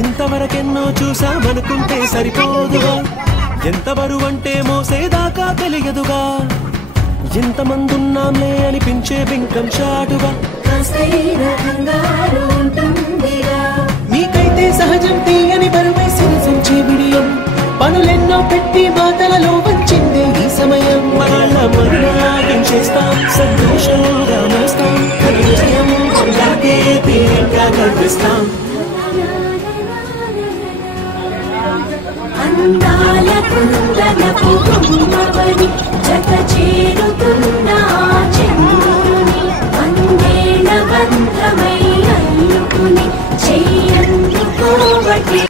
ఇంతవరకెన్నో చూసామనుకుంటే సరిపోదుగా, ఎంత బరువంటే మోసేదాకా తెలియదుగా, ఇంతమందున్నాంలే అనిపించే బింకం చాటుగా మీకైతే సహజం తీయని బరువై సిరిసించే బిడియం, పనులెన్నో పెట్టి మాటలలో వచ్చిందే ఈ సమయం. వాళ్ళ మరణాగించేస్తాం, సంతోషంగా మోస్తాం, విజయం అలాగే తీరిగ్గా కల్పిస్తాం. అందాల కుందనపు గుమ్మవని జత చేరుతున్న చంద్రుని వందేళ్ల బంధమై అల్లుకుని చెయ్యందుకోవటి